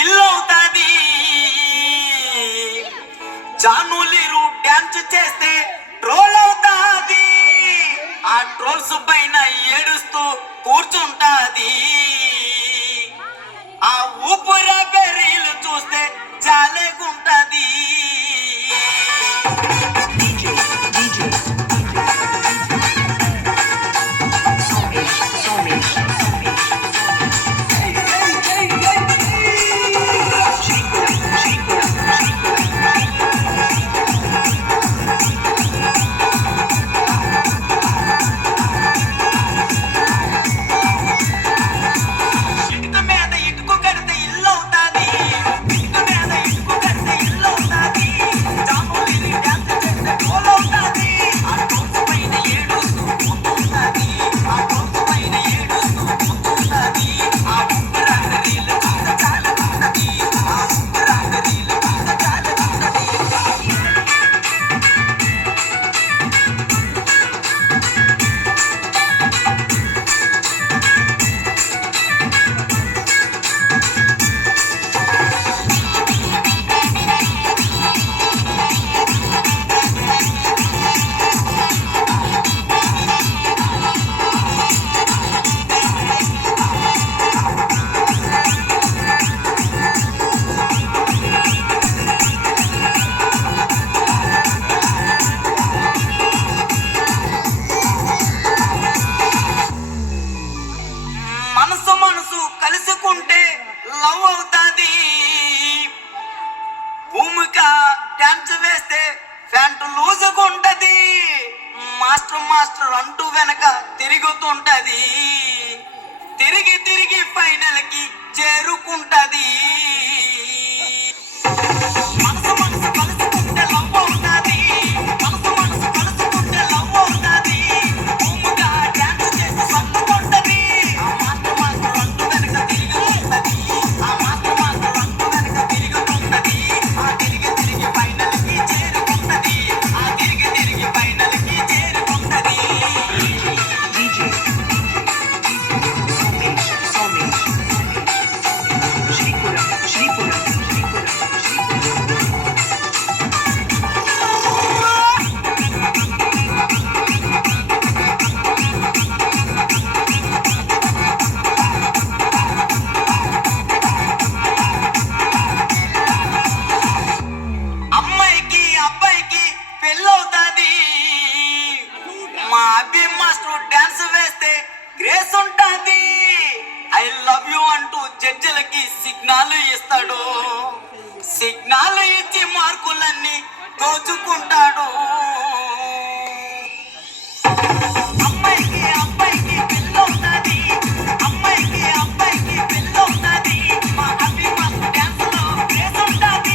ఇల్లవుతాది. జానులీరు dance చేస్తే troll అవుతాది. ఆ ట్రోల్స్ పైన ఏడుస్తూ కూర్చుంటాది. ఆ ఊపిరి బెర్రీలు చూస్తే చాలేగుంటది. మనసు కలుసుకుంటే లవ్ అవుతాది. భూమిక డాన్స్ వేస్తే ఫ్యాంటు లూజుకుంటది. మాస్టర్ అంటూ వెనక తిరుగుతుంటది. తిరిగి తిరిగి ఫైనల్ కి చేరుకుంటది. మనసు కలుసుకుంటే లవ్ అవుతాది. మనసు కలుసుకుంటే లవ్ అవుతాది. భూమిక డాన్స్ చేస్తే సన్నుకుంటది. ఆ మాస్టర్ అంటూ వెనక తిరుగుతుంటది. ఆ మాస్టర్ అంటూ వెనక తిరుగుతుంటది. ఆ తిరిగి తిరిగి ఫైనల్ కి చేరుకుంటది. ఆ తిరిగి తిరిగి ఫైనల్ కి చేరుకుంటది. అమ్మాయికి అబ్బాయికి పెళ్ళవుతాది. మా అబ్బి మాస్టర్ డాన్స్ వేస్తే గ్రేస్ ఉంటాది. ఐ లవ్ యు అంటూ జడ్జిలకి సిగ్నల్ ఇస్తాడు. సిగ్నల్ ఇచ్చి మార్కులన్నీ దోచుకుంటాడు. అమ్మాయికి అబ్బాయికి పెళ్ళవుతాది. అమ్మాయికి అబ్బాయికి పెళ్ళవుతాది. మా అబ్బి మాస్టర్ డాన్స్ లో గ్రేస్ ఉంటాది.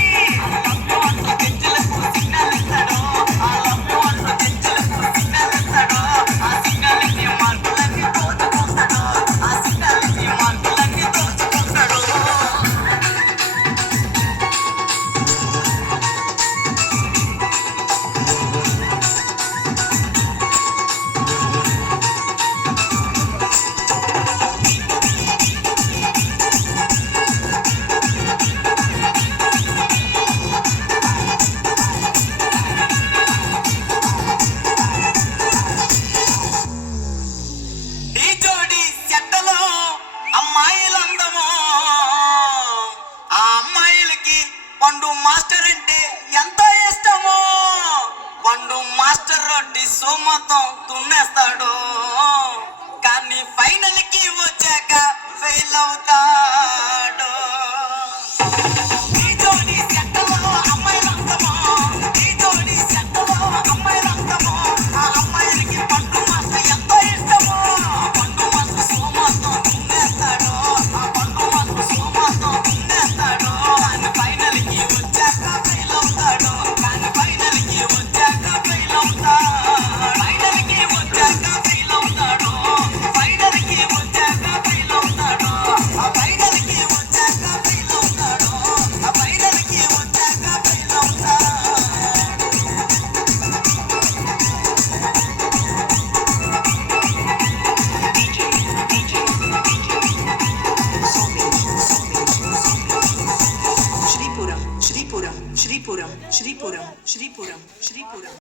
ఈ జోడి చెట్టలో అమ్మాయిలందమో. ఆ అమ్మాయిలకి పండు మాస్టర్ అంటే ఎంతో ఇష్టమో. పండు మాస్టర్ రొట్టి సోమతం తున్నేస్తాడు. కానీ ఫైనల్ కి వచ్చాక ఫెయిల్ అవుతాడు. ఈ జోడి చెట్టలో అమ్మాయిలందమో. ఈ జోడి చెట్టలో అమ్మాయిలందమో. ఆ అమ్మాయిలకి పండు మాస్టర్ ఎంతో ఇష్టమో. పండు మాస్టర్ సోమతం తున్నేస్తాడు. ఆ పండు మాస్టర్ సోమతం తున్నేస్తాడు. కానీ ఫైనల్ కి వచ్చాక ఫెయిల్ అవుతాడు. కానీ ఫైనల్ కి వచ్చాక ఫెయిల్ అవుతాడు. ఫైనల్ కి వచ్చాక ఫెయిల్ అవుతాడు. ఫైనల్ కి వచ్చాక ఫెయిల్ అవుతాడు. ఆ శ్రీపురం శ్రీపురం శ్రీపురం శ్రీపురం శ్రీపురం